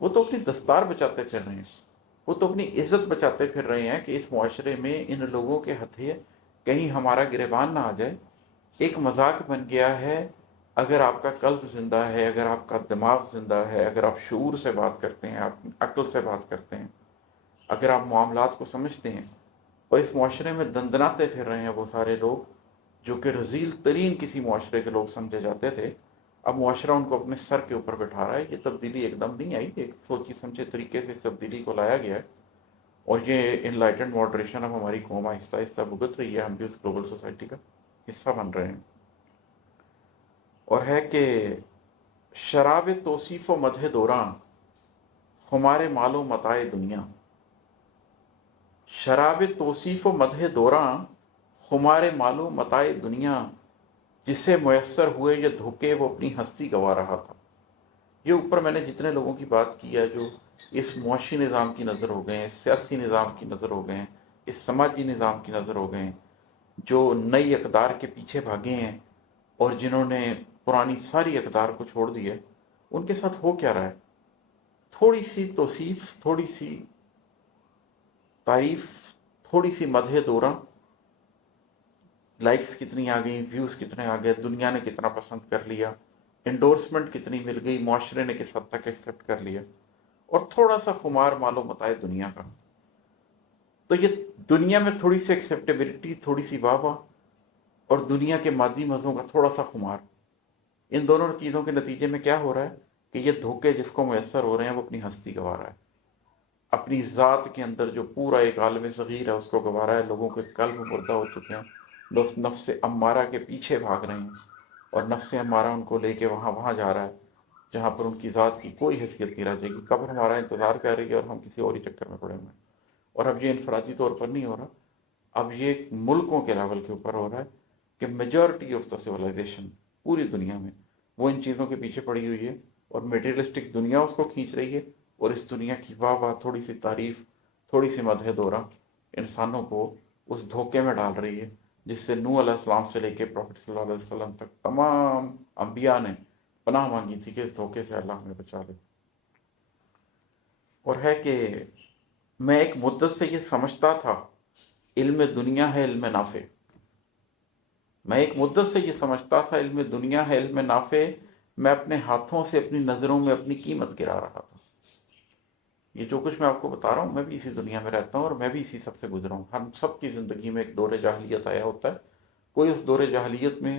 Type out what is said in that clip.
وہ تو اپنی دستار بچاتے پھر رہے ہیں، وہ تو اپنی عزت بچاتے پھر رہے ہیں کہ اس معاشرے میں ان لوگوں کے ہتھے کہیں ہمارا گریبان نہ آ جائے۔ ایک مذاق بن گیا ہے۔ اگر آپ کا قلب زندہ ہے، اگر آپ کا دماغ زندہ ہے، اگر آپ شعور سے بات کرتے ہیں، آپ عقل سے بات کرتے ہیں، اگر آپ معاملات کو سمجھتے ہیں، اور اس معاشرے میں دندناتے پھر رہے ہیں وہ سارے لوگ جو کہ رذیل ترین کسی معاشرے کے لوگ سمجھے جاتے تھے، اب معاشرہ ان کو اپنے سر کے اوپر بٹھا رہا ہے۔ یہ تبدیلی ایک دم نہیں آئی، ایک سوچی سمجھے طریقے سے اس تبدیلی کو لایا گیا ہے، اور یہ ان لائٹنڈ ماڈریشن اب ہماری قوم آہستہ آہستہ بھگت رہی ہے، ہم بھی اس گلوبل سوسائٹی کا حصہ بن رہے ہیں۔ اور ہے کہ شراب توصیف و مدح دوراں خمار مال و متاع دنیا، شراب توصیف و مدح دوراں خمار مال و متاع دنیا، جسے میسر ہوئے یہ دھوکے وہ اپنی ہستی گوا رہا تھا۔ یہ اوپر میں نے جتنے لوگوں کی بات کی ہے جو اس معاشی نظام کی نظر ہو گئے ہیں، سیاسی نظام کی نظر ہو گئے ہیں، اس سماجی نظام کی نظر ہو گئے ہیں، جو نئی اقدار کے پیچھے بھاگے ہیں اور جنہوں نے پرانی ساری اقدار کو چھوڑ دی ہے، ان کے ساتھ ہو کیا رہا ہے؟ تھوڑی سی توصیف، تھوڑی سی تعریف، تھوڑی سی مدح دوراں، لائکس کتنی آ گئیں، ویوز کتنے آ گئے، دنیا نے کتنا پسند کر لیا، انڈورسمنٹ کتنی مل گئی، معاشرے نے کس حد تک ایکسیپٹ کر لیا، اور تھوڑا سا خمار مال و متاع دنیا کا۔ تو یہ دنیا میں تھوڑی سی ایکسیپٹیبلٹی، تھوڑی سی واہ واہ، اور دنیا کے مادی مزوں کا تھوڑا سا خمار، ان دونوں چیزوں کے نتیجے میں کیا ہو رہا ہے کہ یہ دھوکے جس کو میسر ہو رہے ہیں وہ اپنی ہستی گنوا رہا ہے، اپنی ذات کے اندر جو پورا ایک عالم صغیر ہے اس کو گنوا رہا ہے، لوگوں کے قلب مردہ ہو چکے ہیں، لوگ نفس امارہ کے پیچھے بھاگ رہے ہیں، اور نفس امارہ ان کو لے کے وہاں جا رہا ہے جہاں پر ان کی ذات کی کوئی حیثیت نہیں رہ جائے گی، قبر ہمارا انتظار کر رہی ہے اور ہم کسی اور ہی چکر میں پڑے ہوئے ہیں۔ اور اب یہ انفرادی طور پر نہیں ہو رہا، اب یہ ملکوں کے لیول کے اوپر ہو رہا ہے کہ میجورٹی آف دا سویلائزیشن پوری دنیا میں وہ ان چیزوں کے پیچھے پڑی ہوئی ہے، اور میٹیریلسٹک دنیا اس کو کھینچ رہی ہے، اور اس دنیا کی واہ واہ، تھوڑی سی تعریف، تھوڑی سی مدح دورہ انسانوں کو اس دھوکے میں ڈال رہی ہے جس سے نوح علیہ السلام سے لے کے پروفٹ صلی اللہ علیہ وسلم تک تمام انبیاء نے پناہ مانگی تھی کہ اس دھوکے سے اللہ ہمیں بچا لے۔ اور ہے کہ میں ایک مدت سے یہ سمجھتا تھا علم دنیا ہے علم نافع، میں ایک مدت سے یہ سمجھتا تھا علم دنیا ہے علم نافع، میں اپنے ہاتھوں سے اپنی نظروں میں اپنی قیمت گرا رہا تھا۔ یہ جو کچھ میں آپ کو بتا رہا ہوں، میں بھی اسی دنیا میں رہتا ہوں اور میں بھی اسی سب سے گزرا ہوں۔ ہم سب کی زندگی میں ایک دور جاہلیت آیا ہوتا ہے، کوئی اس دور جاہلیت میں